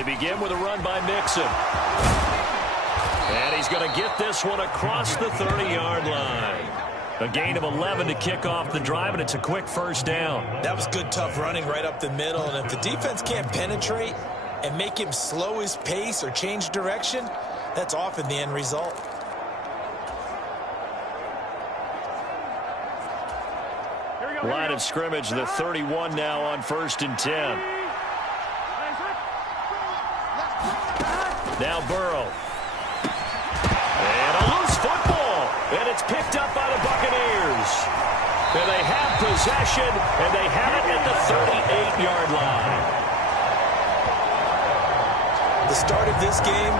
They begin with a run by Mixon. And he's going to get this one across the 30-yard line. A gain of 11 to kick off the drive, and it's a quick first down. That was good, tough running right up the middle. And if the defense can't penetrate and make him slow his pace or change direction, that's often the end result. Line of scrimmage, the 31 now on 1st and 10. Now Burrow. And a loose football. And it's picked up by the Buccaneers. And they have possession, and they have it at the 38-yard line. The start of this game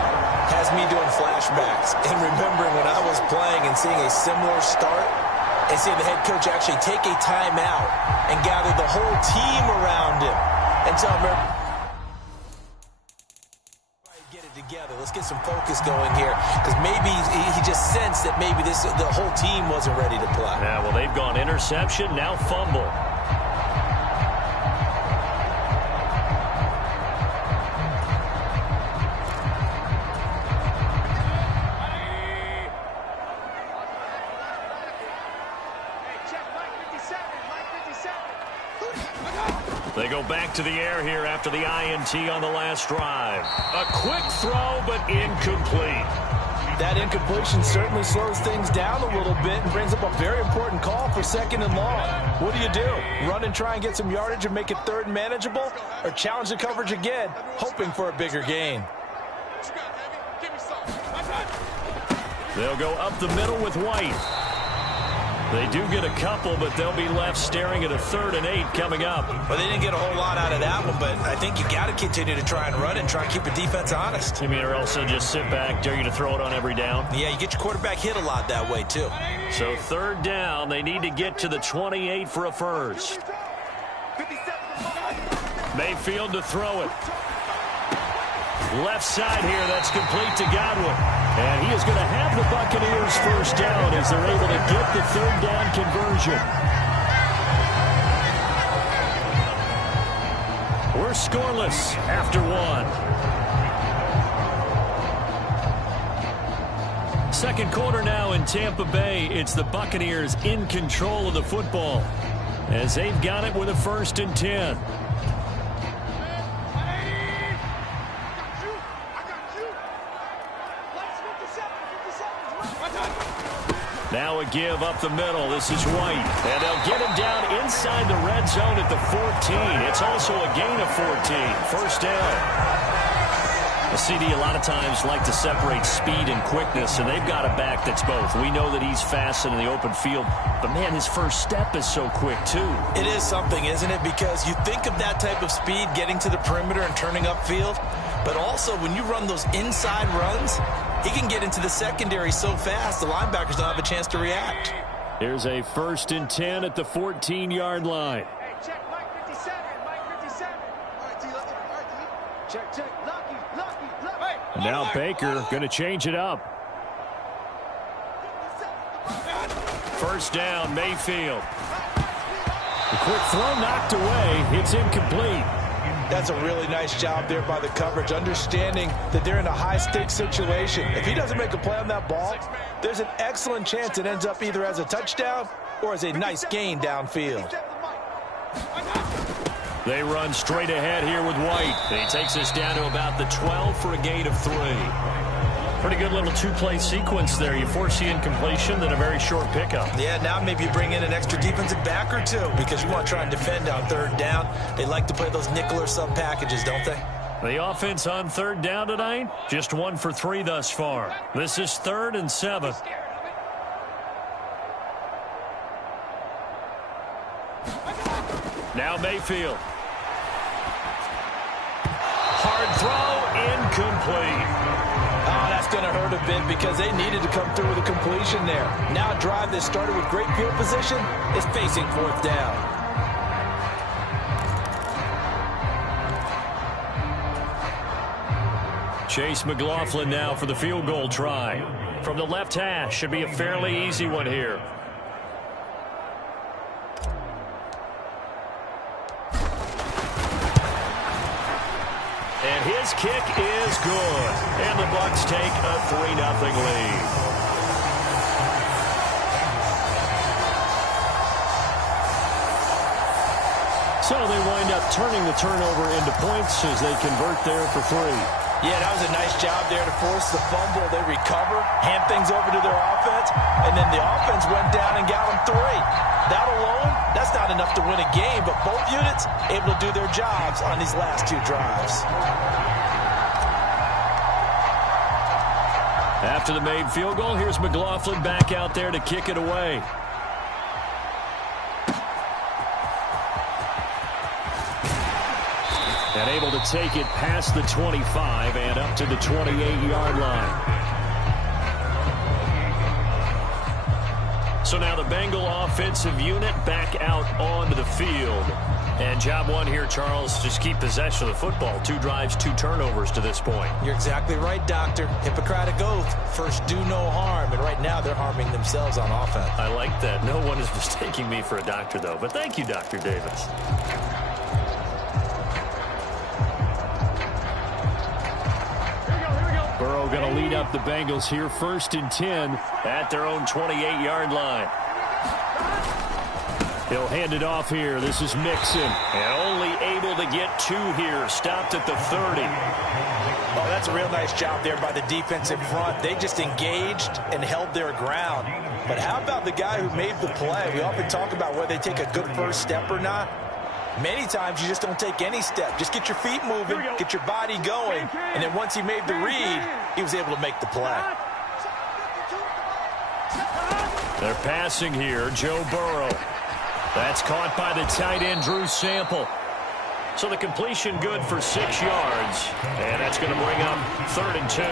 has me doing flashbacks and remembering when I was playing and seeing a similar start and seeing the head coach actually take a timeout and gather the whole team around him and tell him, get it together. Let's get some focus going here, because maybe he just sensed that maybe the whole team wasn't ready to play. Yeah, well, they've gone interception, now fumble. They go back to the air here after the INT on the last drive. A quick throw, but incomplete. That incompletion certainly slows things down a little bit and brings up a very important call for 2nd and long. What do? Run and try and get some yardage and make it 3rd and manageable? Or challenge the coverage again, hoping for a bigger gain? They'll go up the middle with White. They do get a couple, but they'll be left staring at a 3rd and 8 coming up. Well, they didn't get a whole lot out of that one, but I think you got to continue to try and run and try and keep the defense honest. You mean, or else they'll just sit back, dare you to throw it on every down? Yeah, you get your quarterback hit a lot that way, too. So 3rd down, they need to get to the 28 for a first. Mayfield to throw it. Left side here, that's complete to Godwin. And he is going to have the Buccaneers first down as they're able to get the 3rd down conversion. We're scoreless after 1. Second quarter now in Tampa Bay. It's the Buccaneers in control of the football as they've got it with a 1st and 10. Now a give up the middle. This is White. And they'll get him down inside the red zone at the 14. It's also a gain of 14. First down. The CD a lot of times like to separate speed and quickness, and they've got a back that's both. We know that he's fast in the open field, but, man, his first step is so quick, too. It is something, isn't it? Because you think of that type of speed getting to the perimeter and turning upfield, but also when you run those inside runs, he can get into the secondary so fast the linebackers don't have a chance to react. Here's a 1st and 10 at the 14-yard line. Hey, check Mike 57. Mike 57. All right, T, let's go. All right, T. Check. Lucky. Hey, Now Baker going to change it up. First down, Mayfield. The quick throw knocked away. It's incomplete. That's a really nice job there by the coverage, understanding that they're in a high-stakes situation. If he doesn't make a play on that ball, there's an excellent chance it ends up either as a touchdown or as a nice gain downfield. They run straight ahead here with White. He takes us down to about the 12 for a gain of 3. Pretty good little 2-play sequence there. You force the incompletion, then a very short pickup. Yeah, now maybe you bring in an extra defensive back or two because you want to try and defend on 3rd down. They like to play those nickel or sub packages, don't they? The offense on 3rd down tonight, just 1 for 3 thus far. This is 3rd and 7. Now Mayfield. Hard throw, incomplete. Oh, that's going to hurt a bit because they needed to come through with a completion there. Now a drive that started with great field position is facing 4th down. Chase McLaughlin now for the field goal try. From the left hash, should be a fairly easy one here. And And his kick is good. And the Bucs take a 3-0 lead. So they wind up turning the turnover into points as they convert there for 3. Yeah, that was a nice job there to force the fumble. They recover, hand things over to their offense, and then the offense went down and got them 3. That alone, that's not enough to win a game, but both units able to do their jobs on these last 2 drives. After the made field goal, here's McLaughlin back out there to kick it away. And able to take it past the 25 and up to the 28-yard line. So now the Bengal offensive unit back out onto the field. And job one here, Charles, just keep possession of the football. 2 drives, 2 turnovers to this point. You're exactly right, Doctor. Hippocratic oath. First, do no harm. And right now, they're harming themselves on offense. I like that. No one is mistaking me for a doctor, though. But thank you, Dr. Davis. Burrow going to lead up the Bengals here, 1st and 10 at their own 28-yard line. He'll hand it off here. This is Mixon. And only able to get 2 here. Stopped at the 30. Oh, that's a real nice job there by the defensive front. They just engaged and held their ground. But how about the guy who made the play? We often talk about whether they take a good first step or not. Many times you just don't take any step. Just get your feet moving, get your body going, and then once he made the read, he was able to make the play. They're passing here, Joe Burrow. That's caught by the tight end, Drew Sample. So the completion good for 6 yards, and that's going to bring up 3rd and 2.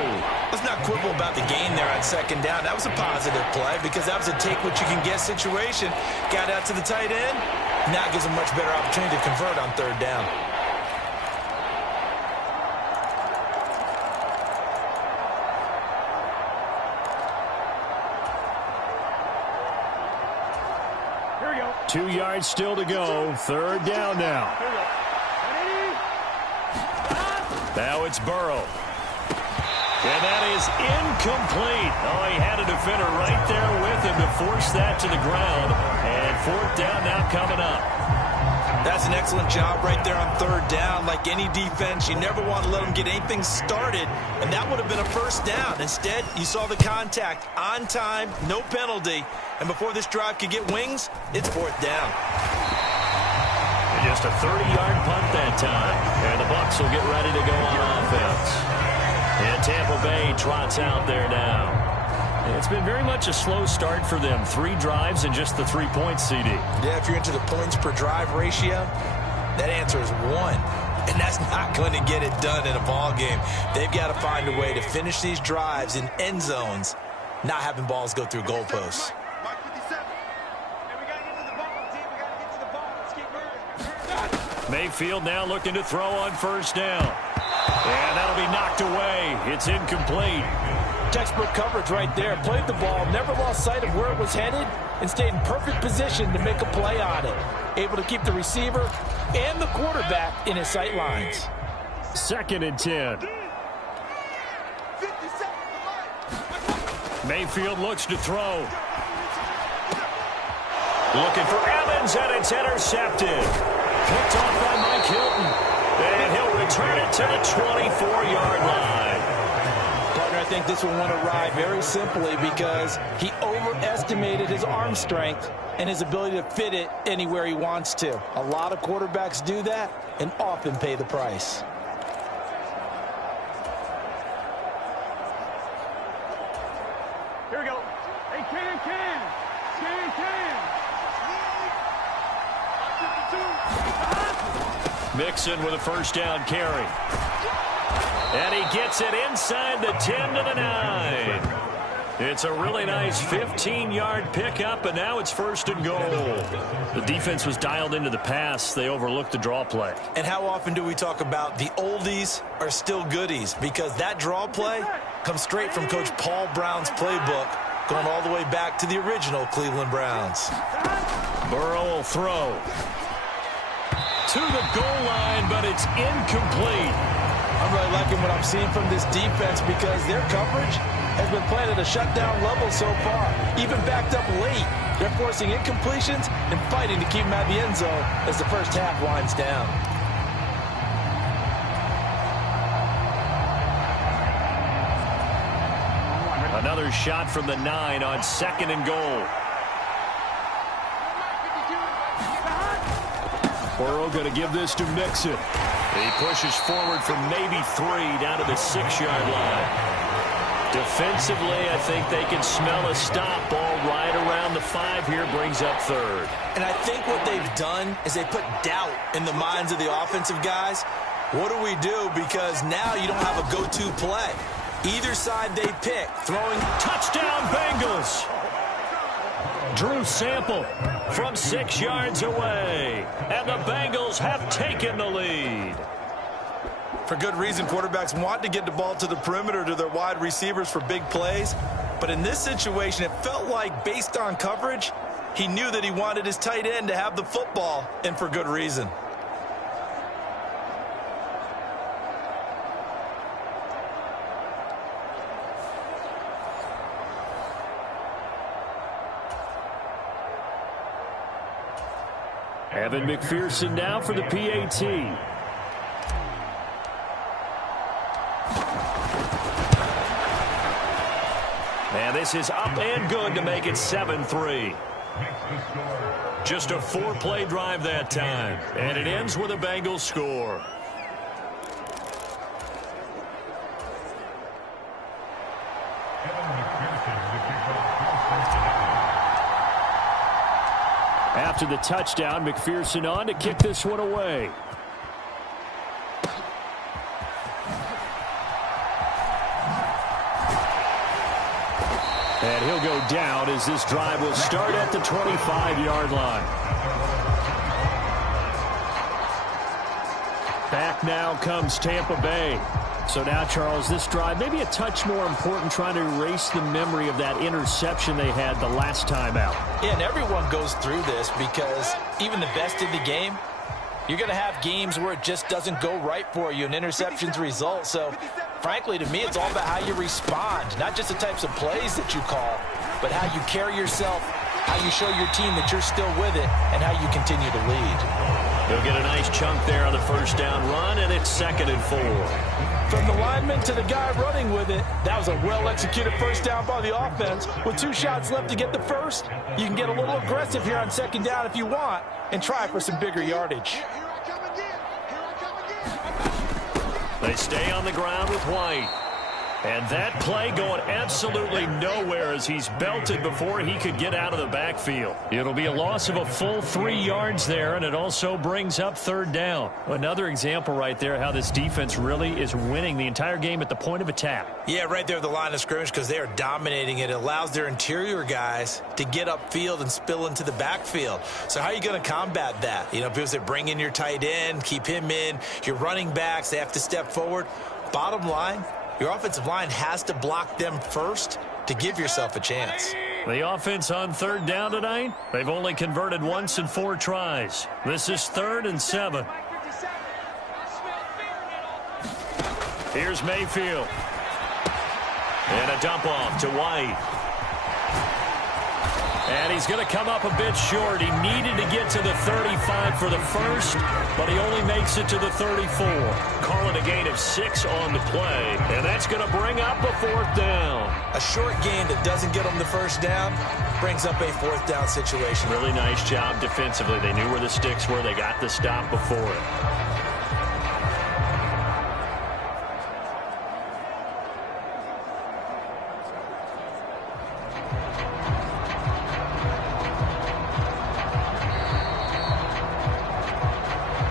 Let's not quibble about the gain there on 2nd down. That was a positive play because that was a take-what-you-can-get situation. Got out to the tight end. Now gives them much better opportunity to convert on 3rd down. Here we go. 2 yards still to go. 3rd down now. Here we go. Now it's Burrow. And that is incomplete. Oh, he had a defender right there with him to force that to the ground. And 4th down now coming up. That's an excellent job right there on 3rd down. Like any defense, you never want to let them get anything started, and that would have been a 1st down. Instead, you saw the contact on time, no penalty, and before this drive could get wings, it's 4th down. And just a 30-yard punt that time, and the Bucs will get ready to go on offense. And Tampa Bay trots out there now. It's been very much a slow start for them. 3 drives and just the 3 points, CD. Yeah, if you're into the points per drive ratio, that answer is 1. And that's not going to get it done in a ball game. They've got to find a way to finish these drives in end zones, not having balls go through goalposts. Mike 57. And we got to get to the ball, team. We got to get to the ball. Let's keep moving. Mayfield now looking to throw on 1st down. And that'll be knocked away. It's incomplete. Textbook coverage right there. Played the ball, never lost sight of where it was headed, and stayed in perfect position to make a play on it. Able to keep the receiver and the quarterback in his sight lines. 2nd and 10. 57. Mayfield looks to throw. Looking for Evans, and it's intercepted. Picked off by Mike Hilton. And he'll return it to the 24-yard line. Partner, I think this one went awry very simply because he overestimated his arm strength and his ability to fit it anywhere he wants to. A lot of quarterbacks do that and often pay the price. Here we go. Hey, Can. Mixon with a 1st down carry. And he gets it inside the 10 to the 9. It's a really nice 15-yard pickup, and now it's 1st and goal. The defense was dialed into the pass. They overlooked the draw play. And how often do we talk about the oldies are still goodies? Because that draw play comes straight from Coach Paul Brown's playbook, going all the way back to the original Cleveland Browns. Burrow will throw to the goal line, but it's incomplete. A I'm really liking what I'm seeing from this defense because their coverage has been playing at a shutdown level so far. Even backed up late, they're forcing incompletions and fighting to keep them out of the end zone as the first half winds down. Another shot from the 9 on 2nd and goal. Burrow going to give this to Mixon. He pushes forward for maybe 3 down to the 6-yard line. Defensively, I think they can smell a stop. Ball right around the 5 here, brings up 3rd. And I think what they've done is they put doubt in the minds of the offensive guys. What do we do? Because now you don't have a go-to play. Either side they pick, throwing. Touchdown, Bengals! Drew Sample from 6 yards away. And the Bengals have taken the lead. For good reason, quarterbacks want to get the ball to the perimeter to their wide receivers for big plays. But in this situation, it felt like, based on coverage, he knew that he wanted his tight end to have the football, and for good reason. Evan McPherson now for the PAT. And this is up and good to make it 7-3. Just a 4-play drive that time. And it ends with a Bengals score. After the touchdown, McPherson on to kick this one away. And he'll go down as this drive will start at the 25-yard line. Back now comes Tampa Bay. So now, Charles, this drive maybe a touch more important, trying to erase the memory of that interception they had the last time out. Yeah, and everyone goes through this because even the best in the game, you're going to have games where it just doesn't go right for you, and interceptions result. So, frankly, to me, it's all about how you respond, not just the types of plays that you call, but how you carry yourself, how you show your team that you're still with it, and how you continue to lead. He'll get a nice chunk there on the first down run, and it's 2nd and 4. From the lineman to the guy running with it, that was a well-executed first down by the offense. With 2 shots left to get the first, you can get a little aggressive here on 2nd down if you want and try for some bigger yardage. They stay on the ground with White. And that play going absolutely nowhere as he's belted before he could get out of the backfield. It'll be a loss of a full 3 yards there, and it also brings up 3rd down. Another example right there how this defense really is winning the entire game at the point of attack. Yeah, right there at the line of scrimmage because they are dominating it. It allows their interior guys to get upfield and spill into the backfield. So how are you going to combat that? You know, because they bring in your tight end, keep him in. Your running backs, they have to step forward. Bottom line, your offensive line has to block them first to give yourself a chance. The offense on 3rd down tonight, they've only converted once in 4 tries. This is 3rd and 7. Here's Mayfield. And a dump off to White. And he's going to come up a bit short. He needed to get to the 35 for the first, but he only makes it to the 34. Call it a gain of 6 on the play, and that's going to bring up a 4th down. A short gain that doesn't get them the first down brings up a 4th down situation. Really nice job defensively. They knew where the sticks were. They got the stop before it.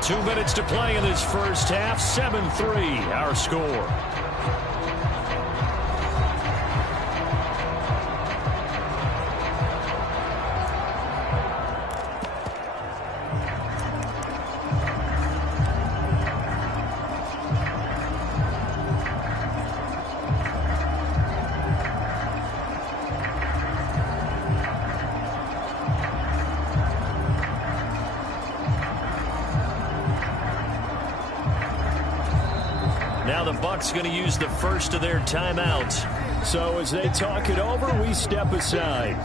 Two minutes to play in this first half. 7-3, our score. Now the Bucs going to use the first of their timeouts. So as they talk it over, we step aside.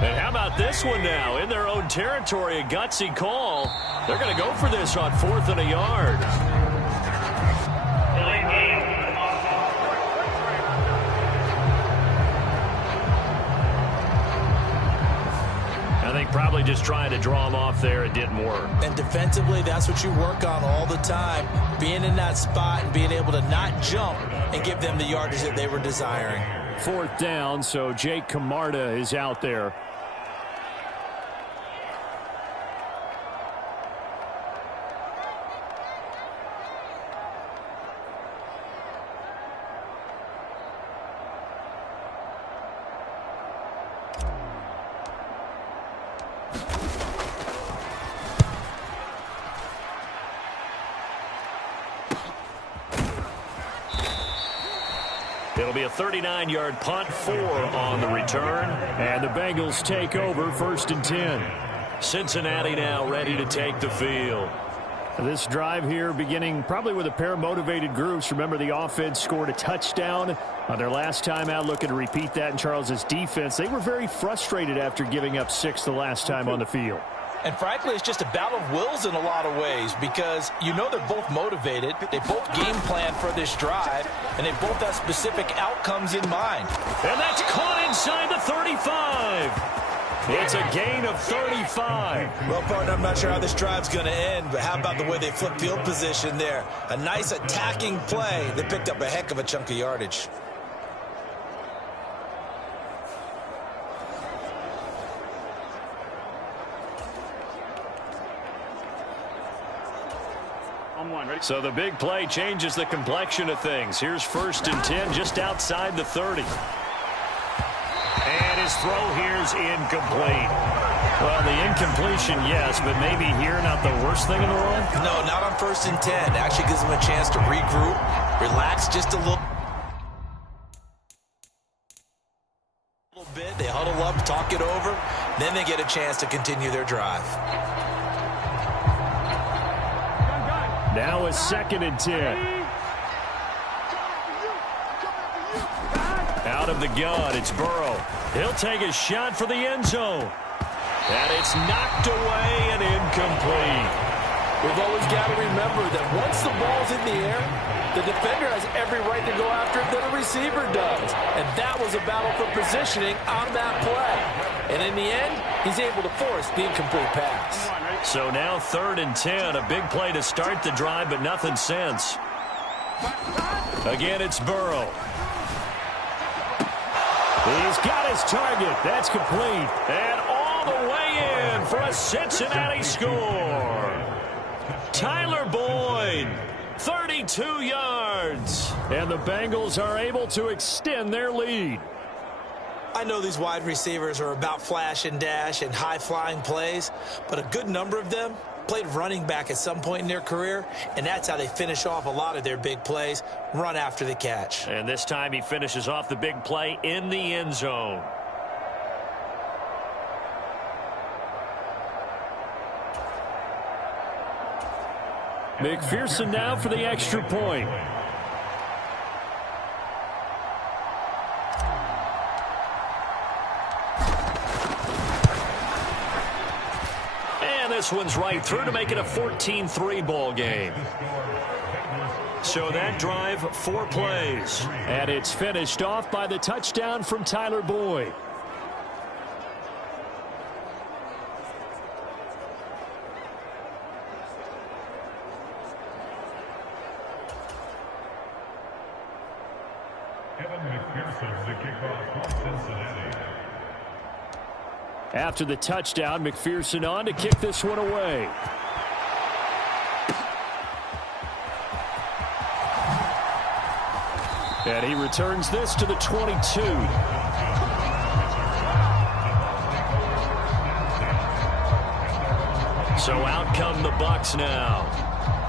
And how about this one now? In their own territory, a gutsy call. They're going to go for this on 4th and a yard. I think probably just trying to draw them off there. It didn't work. And defensively, that's what you work on all the time. Being in that spot and being able to not jump and give them the yardage that they were desiring. 4th down, so Jake Camarda is out there. It'll be a 39-yard punt, 4 on the return. And the Bengals take over 1st and 10. Cincinnati now ready to take the field. This drive here beginning probably with a pair of motivated groups. Remember, the offense scored a touchdown on their last time out, looking to repeat that in Charles's defense. They were very frustrated after giving up 6 the last time on the field. And frankly, it's just a battle of wills in a lot of ways because you know they're both motivated. They both game plan for this drive, and they both have specific outcomes in mind. And that's caught inside the 35. It's a gain of 35. Well, partner, I'm not sure how this drive's going to end, but how about the way they flip field position there? A nice attacking play. They picked up a heck of a chunk of yardage. So the big play changes the complexion of things. Here's 1st and 10 just outside the 30. And his throw here's incomplete. Well, the incompletion, yes, but maybe here not the worst thing in the world? No, not on 1st and 10. Actually gives them a chance to regroup, relax just a little bit. They huddle up, talk it over, then they get a chance to continue their drive. Now a 2nd and 10. Out of the gun, it's Burrow. He'll take a shot for the end zone. And it's knocked away and incomplete. We've always got to remember that once the ball's in the air, the defender has every right to go after it that a receiver does. And that was a battle for positioning on that play. And in the end, he's able to force the incomplete pass. So now 3rd and 10, a big play to start the drive, but nothing since. Again, it's Burrow. He's got his target. That's complete. And all the way in for a Cincinnati score. Tyler Boyd, 32 yards. And the Bengals are able to extend their lead. I know these wide receivers are about flash and dash and high-flying plays, but a good number of them played running back at some point in their career, and that's how they finish off a lot of their big plays, run after the catch. And this time he finishes off the big play in the end zone. McPherson now for the extra point. This one's right through to make it a 14-3 ball game. So that drive, 4 plays. And it's finished off by the touchdown from Tyler Boyd. McPherson, the kickoff for Cincinnati. After the touchdown, McPherson on to kick this one away. And he returns this to the 22. So out come the Bucs now.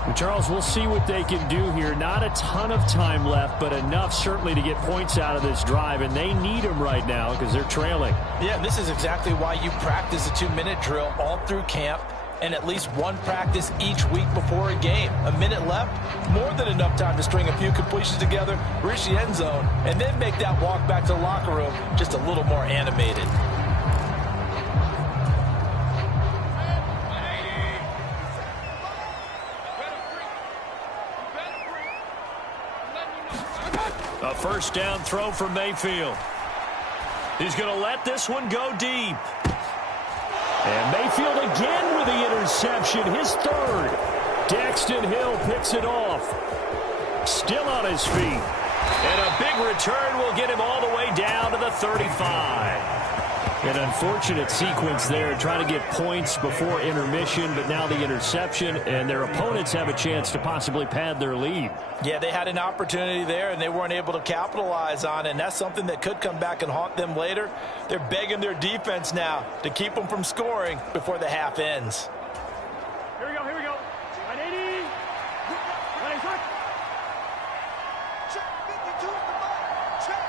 And Charles, we'll see what they can do here. Not a ton of time left, but enough certainly to get points out of this drive, and they need them right now because they're trailing. Yeah, this is exactly why you practice a 2-minute drill all through camp and at least one practice each week before a game. A minute left, more than enough time to string a few completions together, reach the end zone, and then make that walk back to the locker room just a little more animated. A first down throw for Mayfield. He's going to let this one go deep. And Mayfield again with the interception, his third. Daxton Hill picks it off. Still on his feet. And a big return will get him all the way down to the 35. An unfortunate sequence there, trying to get points before intermission, but now the interception, and their opponents have a chance to possibly pad their lead. Yeah, they had an opportunity there, and they weren't able to capitalize on it, and that's something that could come back and haunt them later. They're begging their defense now to keep them from scoring before the half ends. Here we go, here we go. 180. 180. Check 52 at the mark. Check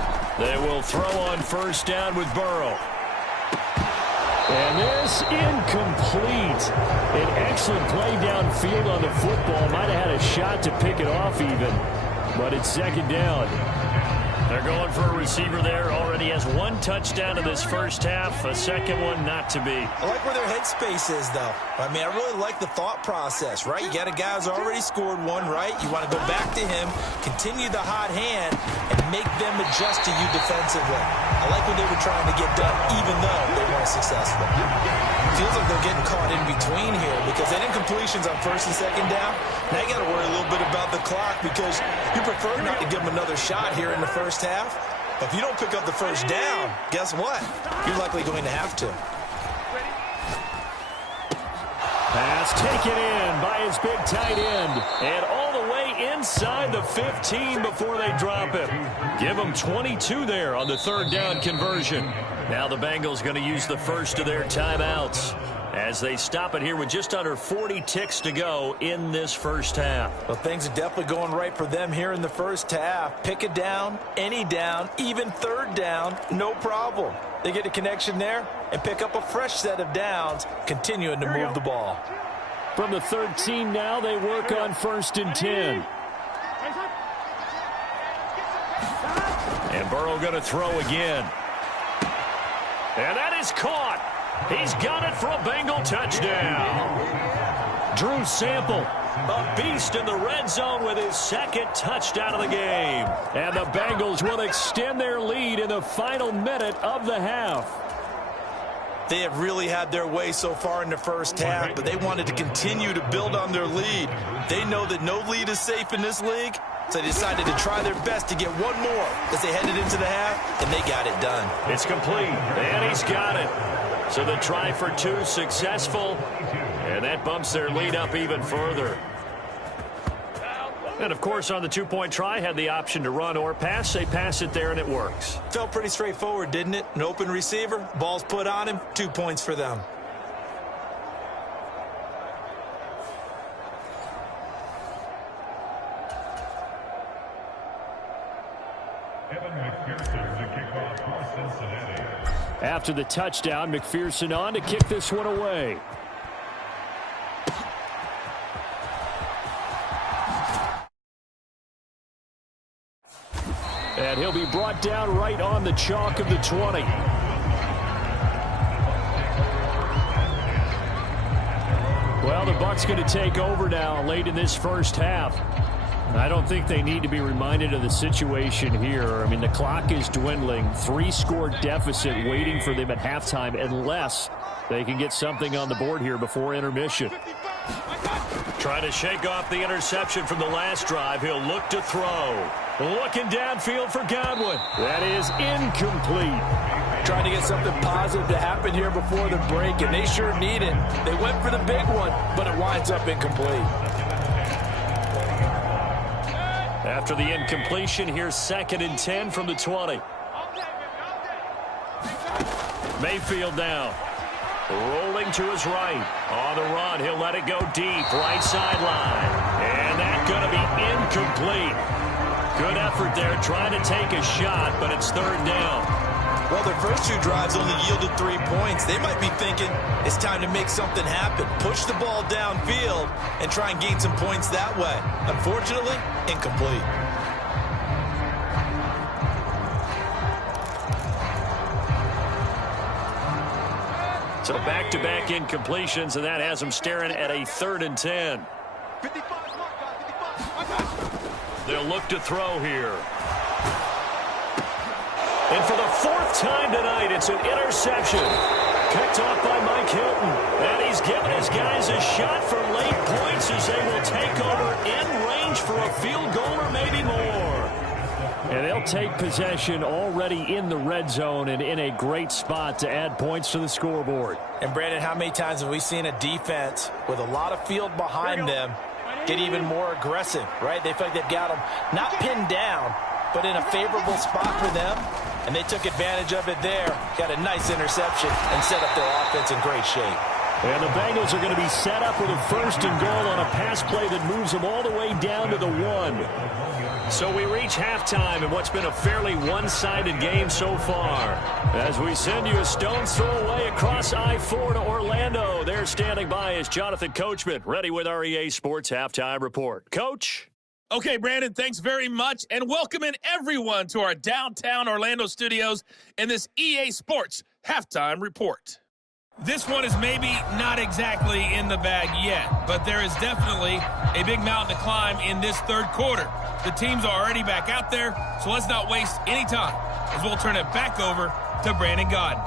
52. They will throw on first down with Burrow. And this incomplete. An excellent play downfield on the football. Might have had a shot to pick it off even, but it's second down. They're going for a receiver there. Already has one touchdown in this first half. A second one not to be. I like where their headspace is, though. I mean, I really like the thought process, right? You got a guy who's already scored one, right? You want to go back to him, continue the hot hand, and make them adjust to you defensively. I like what they were trying to get done, even though they weren't successful. Feels like they're getting caught in between here because they didn't completions on first and second down. Now you got to worry a little bit about the clock because you prefer not to give them another shot here in the first half. But if you don't pick up the first down, guess what? You're likely going to have to. Pass taken in by his big tight end. And all the way inside the 15 before they drop him. Give them 22 there on the third down conversion. Now the Bengals going to use the first of their timeouts as they stop it here with just under 40 ticks to go in this first half. Well, things are definitely going right for them here in the first half. Pick a down, any down, even third down, no problem. They get a connection there and pick up a fresh set of downs, continuing to move the ball. From the 13 now, they work on first and 10. And Burrow going to throw again. And that is caught. He's got it for a Bengal touchdown. Drew Sample, a beast in the red zone with his second touchdown of the game. And the Bengals will extend their lead in the final minute of the half. They have really had their way so far in the first half, but they wanted to continue to build on their lead. They know that no lead is safe in this league, so they decided to try their best to get one more as they headed into the half, and they got it done. It's complete, and he's got it. So the try for two successful, and that bumps their lead up even further. And, of course, on the two-point try, had the option to run or pass. They pass it there, and it works. Felt pretty straightforward, didn't it? An open receiver, ball's put on him, 2 points for them. After the touchdown, McPherson on to kick this one away. And he'll be brought down right on the chalk of the 20. Well, the Bucs going to take over now late in this first half. I don't think they need to be reminded of the situation here. I mean, the clock is dwindling. 3-score deficit waiting for them at halftime unless they can get something on the board here before intermission. Trying to shake off the interception from the last drive. He'll look to throw. Looking downfield for Godwin. That is incomplete. trying to get something positive to happen here before the break, and they sure need it. They went for the big one, but it winds up incomplete. After the incompletion, here's 2nd and 10 from the 20. Mayfield now. Rolling to his right. On the run, he'll let it go deep. Right sideline. And that's going to be incomplete. Good effort there trying to take a shot, but it's 3rd down. Well, their first 2 drives only yielded 3 points. They might be thinking it's time to make something happen. Push the ball downfield and try and gain some points that way. Unfortunately, incomplete. So back-to-back incompletions, and that has them staring at a 3rd and 10. They'll look to throw here. And for the 4th time tonight, it's an interception. Picked off by Mike Hilton. And he's given his guys a shot for late points as they will take over in range for a field goal or maybe more. And they'll take possession already in the red zone and in a great spot to add points to the scoreboard. And, Brandon, how many times have we seen a defense with a lot of field behind them get even more aggressive, right? They feel like they've got them not pinned down, but in a favorable spot for them, and they took advantage of it there. Got a nice interception and set up their offense in great shape. And the Bengals are going to be set up with a 1st and goal on a pass play that moves them all the way down to the 1. So we reach halftime in what's been a fairly one-sided game so far. As we send you a stone's throw away across I-4 to Orlando. There standing by is Jonathan Coachman, ready with our EA Sports Halftime Report. Coach? Okay, Brandon, thanks very much, and welcome in everyone to our downtown Orlando studios in this EA Sports Halftime Report. This one is maybe not exactly in the bag yet, but there is definitely a big mountain to climb in this 3rd quarter. The teams are already back out there, so let's not waste any time as we'll turn it back over to Brandon Godden.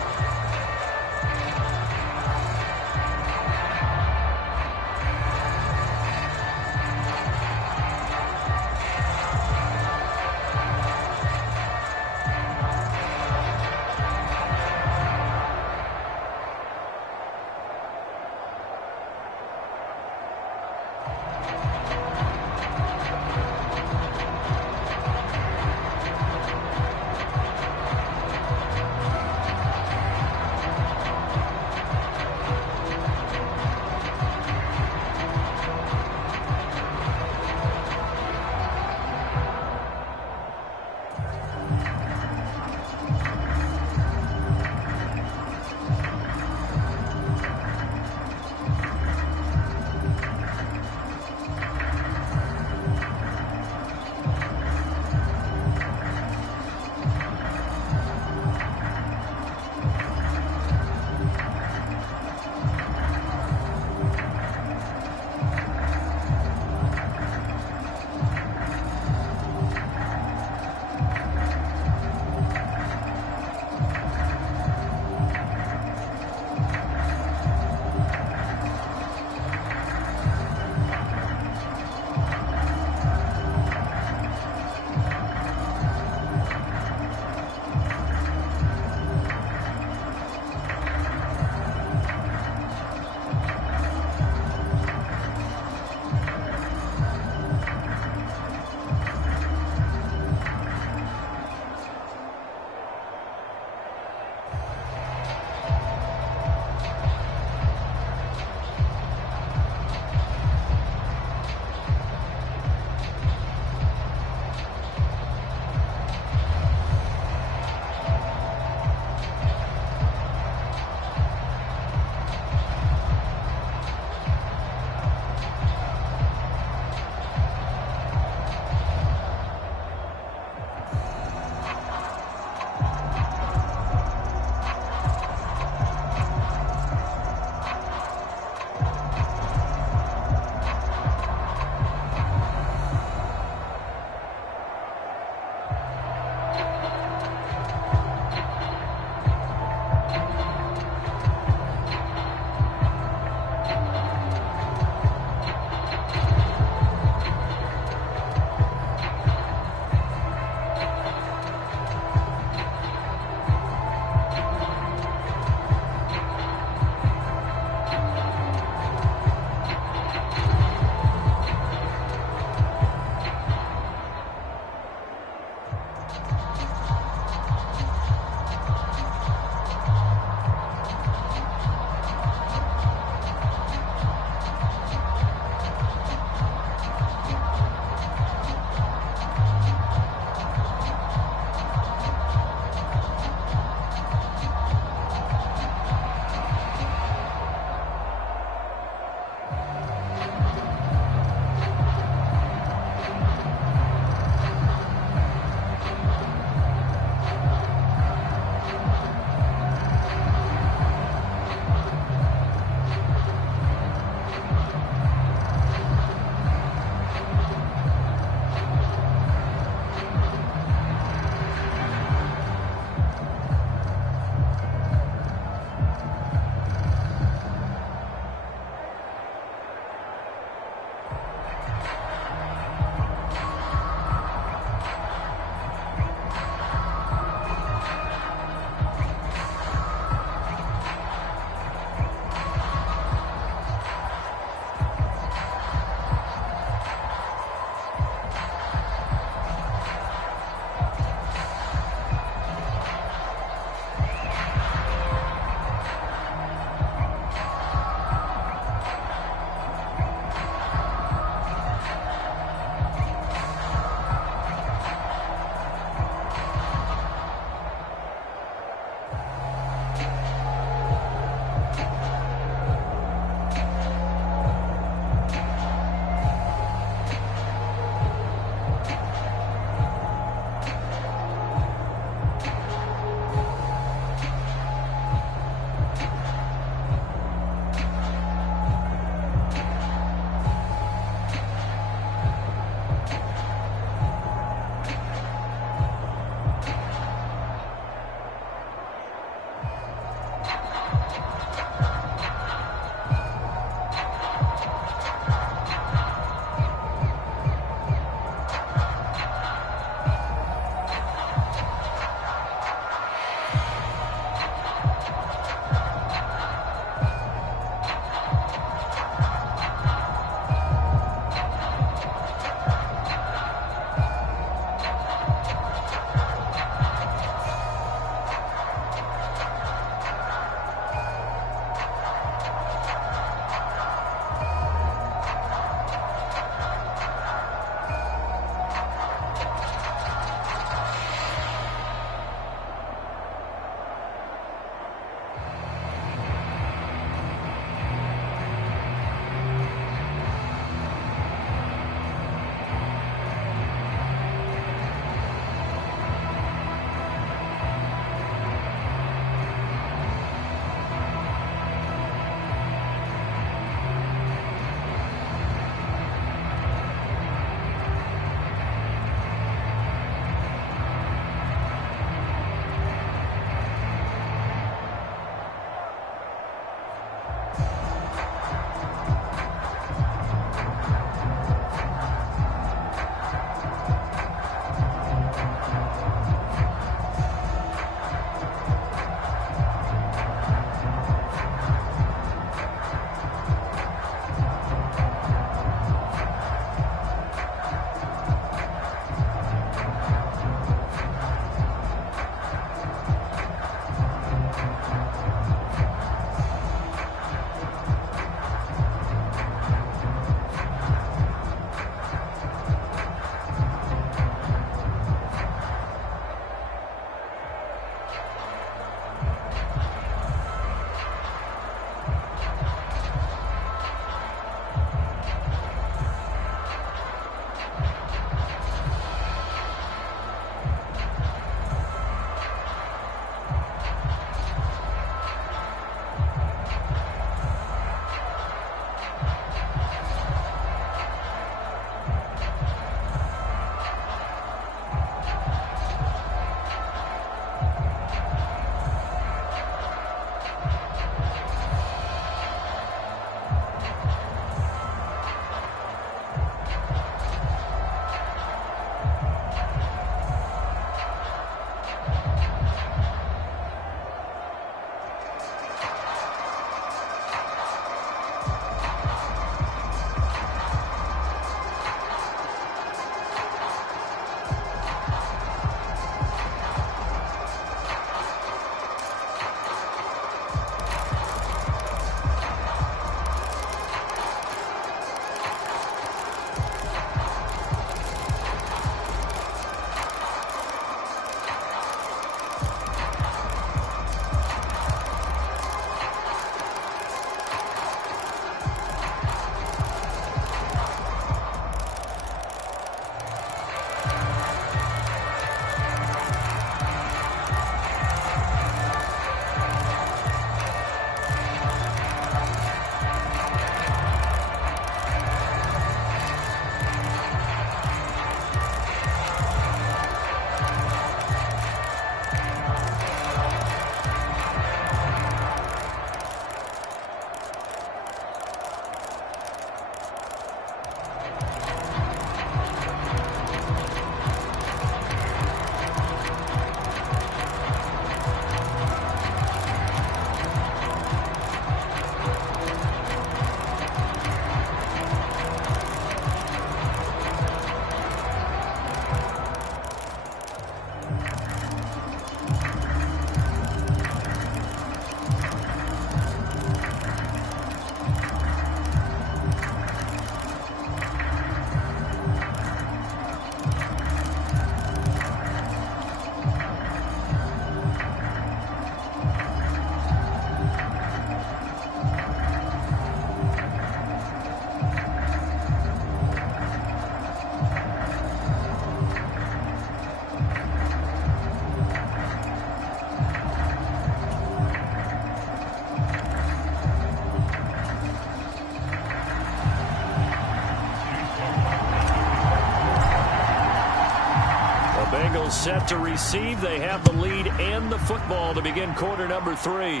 Bengals set to receive. They have the lead and the football to begin quarter number 3.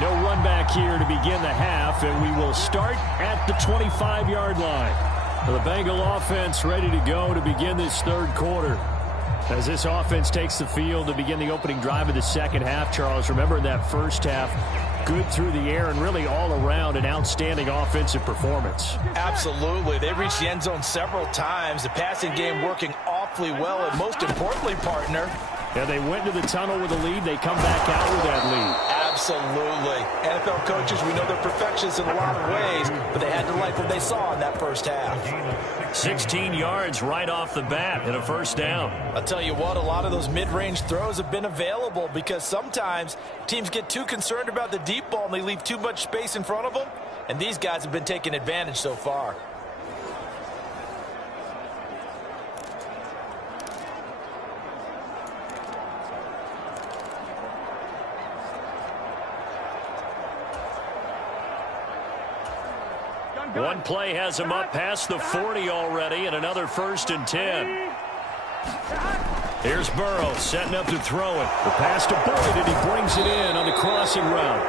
No run back here to begin the half, and we will start at the 25-yard line. The Bengal offense ready to go to begin this third quarter. As this offense takes the field to begin the opening drive of the second half, Charles, remember in that first half, good through the air and really all around an outstanding offensive performance. Absolutely. They reached the end zone several times. The passing game working awfully well, and most importantly, partner. Yeah, they went to the tunnel with a lead. They come back out with that lead. Absolutely. NFL coaches, we know they're perfectionists in a lot of ways, but they had to like what they saw in that first half. 16 yards right off the bat and a first down. I'll tell you what, a lot of those mid-range throws have been available because sometimes teams get too concerned about the deep ball and they leave too much space in front of them, and these guys have been taking advantage so far. One play has him up past the 40 already, and another 1st and 10. Here's Burrow setting up to throw it. The pass to Boyd, and he brings it in on the crossing route.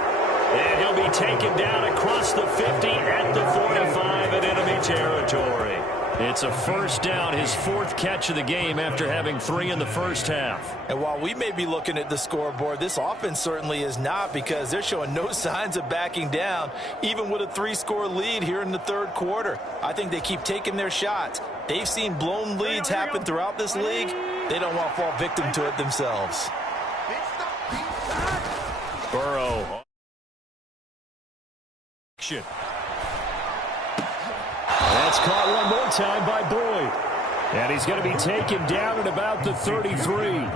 And he'll be taken down across the 50 at the 45 in enemy territory. It's a first down, his 4th catch of the game after having 3 in the first half. And while we may be looking at the scoreboard, this offense certainly is not, because they're showing no signs of backing down, even with a 3-score lead here in the third quarter. I think they keep taking their shots. They've seen blown leads happen throughout this league. They don't want to fall victim to it themselves. Burrow. That's caught one more time by Boyd. And he's going to be taken down at about the 33.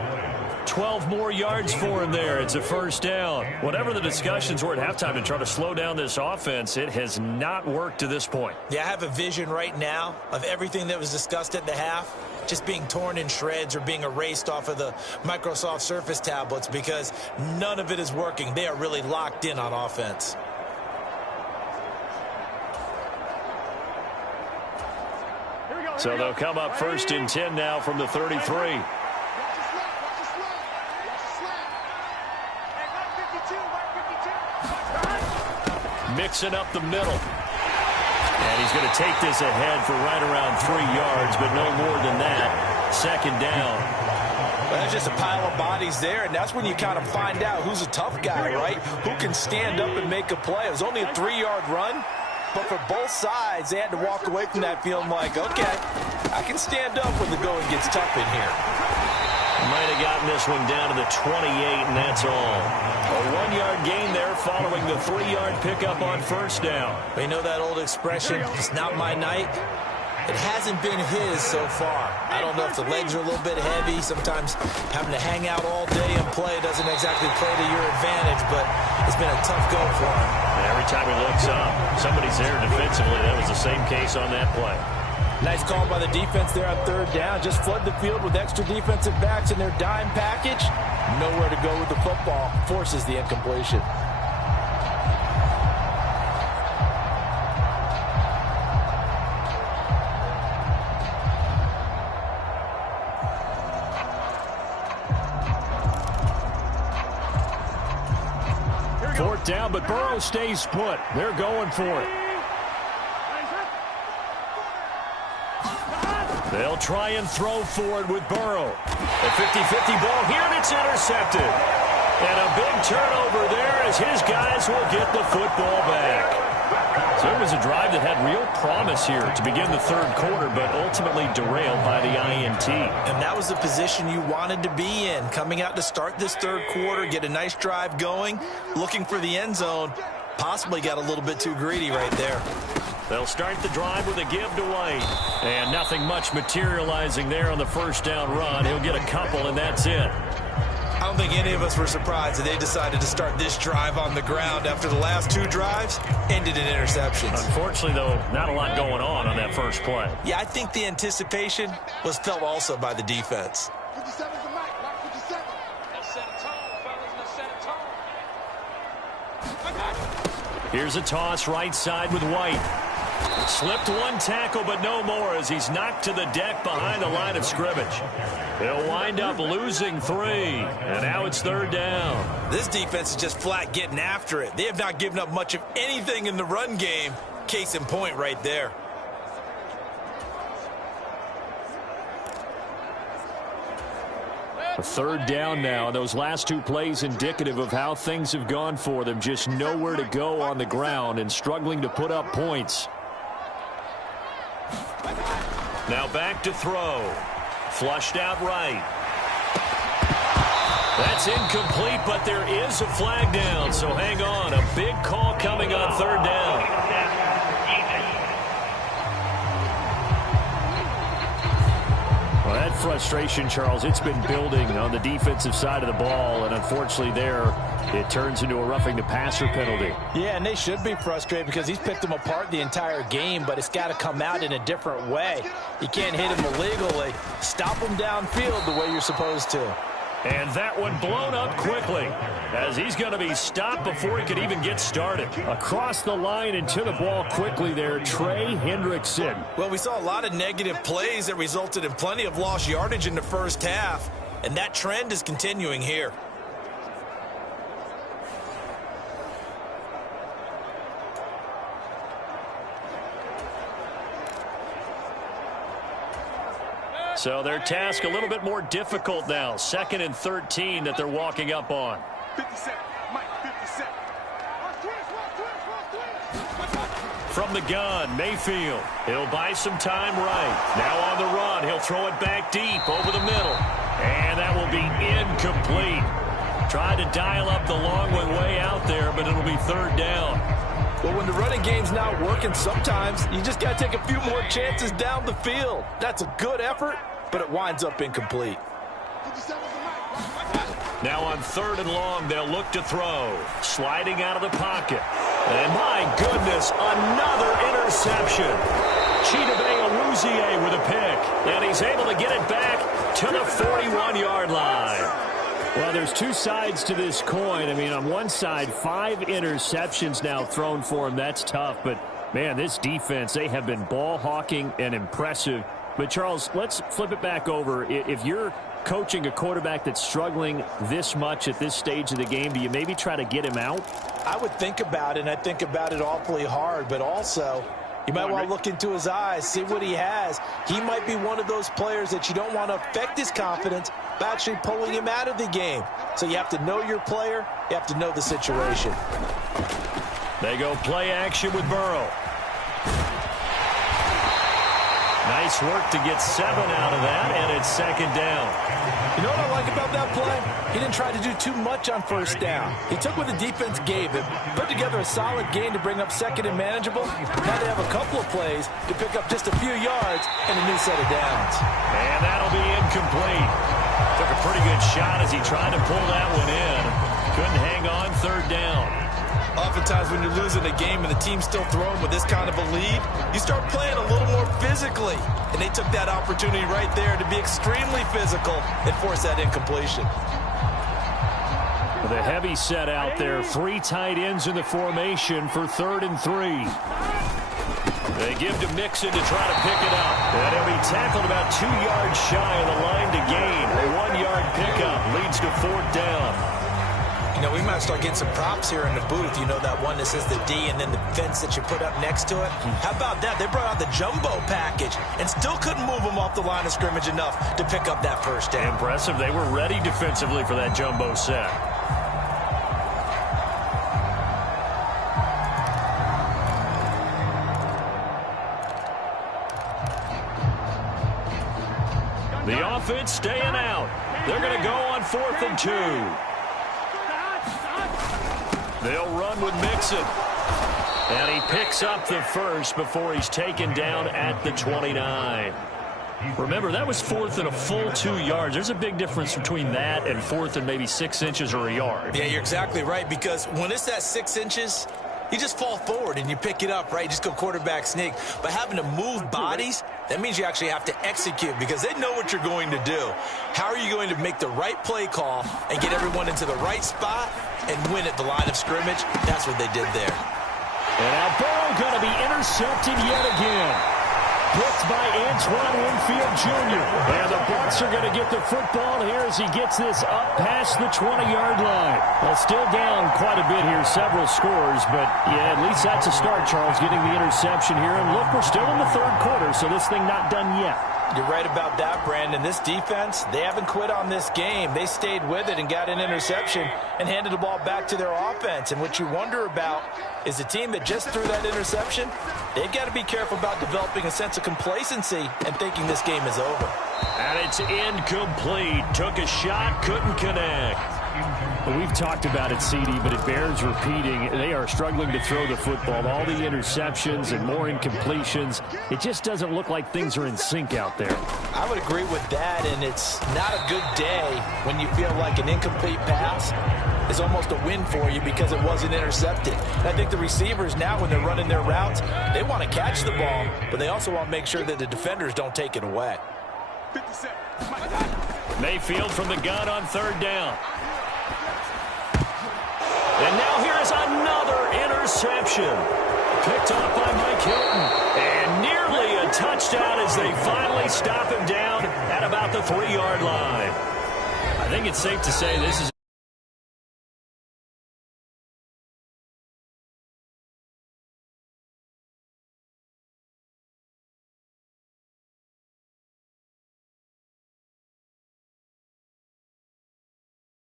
12 more yards for him there. It's a first down. Whatever the discussions were at halftime to try to slow down this offense, it has not worked to this point. Yeah, I have a vision right now of everything that was discussed at the half just being torn in shreds or being erased off of the Microsoft Surface tablets, because none of it is working. They are really locked in on offense. So they'll come up 1st and 10 now from the 33. Mixing up the middle. And he's going to take this ahead for right around 3 yards, but no more than that. Second down. Well, there's just a pile of bodies there, and that's when you kind of find out who's a tough guy, right? Who can stand up and make a play. It was only a 3-yard run. But for both sides, they had to walk away from that feeling like, okay, I can stand up when the going gets tough in here. Might have gotten this one down to the 28, and that's all. A 1-yard gain there following the 3-yard pickup on first down. You know that old expression, it's not my night? It hasn't been his so far. I don't know if the legs are a little bit heavy. Sometimes having to hang out all day and play doesn't exactly play to your advantage, but it's been a tough go for him. And every time he looks up, somebody's there defensively. That was the same case on that play. Nice call by the defense there on third down. Just flood the field with extra defensive backs in their dime package. Nowhere to go with the football. Forces the incompletion. Fourth down, but Burrow stays put. They're going for it. They'll try and throw for it with Burrow. A 50-50 ball here, and it's intercepted. And a big turnover there as his guys will get the football back. So it was a drive that had real promise here to begin the third quarter, but ultimately derailed by the INT. And that was the position you wanted to be in, coming out to start this third quarter, get a nice drive going, looking for the end zone. Possibly got a little bit too greedy right there. They'll start the drive with a give to White. And nothing much materializing there on the first down run. He'll get a couple, and that's it. I don't think any of us were surprised that they decided to start this drive on the ground after the last two drives ended in interceptions. Unfortunately, though, not a lot going on that first play. Yeah, I think the anticipation was felt also by the defense. 57's the mic, Mike 57. Let's set a tone, fellas. Let's set a tone. Here's a toss right side with White. Slipped one tackle, but no more as he's knocked to the deck behind the line of scrimmage. They'll wind up losing 3, and now it's 3rd down. This defense is just flat getting after it. They have not given up much of anything in the run game. Case in point right there. A 3rd down now. Those last 2 plays indicative of how things have gone for them. Just nowhere to go on the ground and struggling to put up points. Now back to throw. Flushed out right. That's incomplete, but there is a flag down, so hang on. A big call coming on 3rd down. Well, that frustration, Charles, it's been building on the defensive side of the ball, and unfortunately there, it turns into a roughing the passer penalty. Yeah, and they should be frustrated because he's picked them apart the entire game, but it's got to come out in a different way. You can't hit him illegally. Stop him downfield the way you're supposed to. And that one blown up quickly as he's going to be stopped before he could even get started. Across the line and to the ball quickly there, Trey Hendrickson. Well, we saw a lot of negative plays that resulted in plenty of lost yardage in the first half, and that trend is continuing here. So their task a little bit more difficult now. 2nd and 13 that they're walking up on. 57, Mike, 57. From the gun, Mayfield. He'll buy some time right. Now on the run, he'll throw it back deep over the middle. And that will be incomplete. Tried to dial up the long one way out there, but it'll be 3rd down. Well, when the running game's not working, sometimes you just got to take a few more chances down the field. That's a good effort, but it winds up incomplete. Now on 3rd and long, they'll look to throw. Sliding out of the pocket. And my goodness, another interception. Chidobe Awuzie with a pick. And he's able to get it back to the 41-yard line. Well, there's 2 sides to this coin. I mean, on one side, 5 interceptions now thrown for him. That's tough. But, man, this defense, they have been ball hawking and impressive. But, Charles, let's flip it back over. If you're coaching a quarterback that's struggling this much at this stage of the game, do you maybe try to get him out? I would think about it, and I think about it awfully hard. But also, you might want to look into his eyes, see what he has. He might be one of those players that you don't want to affect his confidence by actually pulling him out of the game. So you have to know your player. You have to know the situation. They go play action with Burrow. Nice work to get 7 out of that, and it's 2nd down. You know what I like about that play? He didn't try to do too much on 1st down. He took what the defense gave him, put together a solid game to bring up 2nd and manageable. Now they have a couple of plays to pick up just a few yards and a new set of downs. And that'll be incomplete. Took a pretty good shot as he tried to pull that one in. Couldn't hang on 3rd down. Oftentimes when you're losing a game and the team's still throwing with this kind of a lead, you start playing a little more physically. And they took that opportunity right there to be extremely physical and force that incompletion. The heavy set out there. 3 tight ends in the formation for 3rd and 3. They give to Mixon to try to pick it up. And he'll be tackled about 2 yards shy of the line to gain. A 1-yard pickup leads to 4th down. You know, we might start getting some props here in the booth. You know, that one that says the D and then the fence that you put up next to it. How about that? They brought out the jumbo package and still couldn't move them off the line of scrimmage enough to pick up that 1st down. Impressive. They were ready defensively for that jumbo set. The offense staying out. They're going to go on 4th and 2. They'll run with Mixon. And he picks up the first before he's taken down at the 29. Remember, that was 4th and a full 2 yards. There's a big difference between that and 4th and maybe 6 inches or a yard. Yeah, you're exactly right, because when it's that 6 inches, you just fall forward and you pick it up, right? You just go quarterback sneak. But having to move bodies, that means you actually have to execute because they know what you're going to do. How are you going to make the right play call and get everyone into the right spot and win at the line of scrimmage? That's what they did there. And now Burrow going to be intercepted yet again. Picked by Antoine Winfield Jr. And the Bucs are going to get the football here as he gets this up past the 20-yard line. Well, still down quite a bit here, several scores, but yeah, at least that's a start, Charles, getting the interception here. And look, we're still in the third quarter, so this thing not done yet. You're right about that, Brandon. This defense, they haven't quit on this game. They stayed with it and got an interception and handed the ball back to their offense. And what you wonder about is the team that just threw that interception, they've got to be careful about developing a sense of complacency and thinking this game is over. And it's incomplete. Took a shot, couldn't connect. Well, we've talked about it, CD, but it bears repeating. They are struggling to throw the football. All the interceptions and more incompletions. It just doesn't look like things are in sync out there. I would agree with that, and it's not a good day when you feel like an incomplete pass is almost a win for you because it wasn't intercepted. And I think the receivers now, when they're running their routes, they want to catch the ball, but they also want to make sure that the defenders don't take it away. Mayfield from the gun on third down. And now here is another interception. Picked off by Mike Hilton. And nearly a touchdown as they finally stop him down at about the 3-yard line. I think it's safe to say this is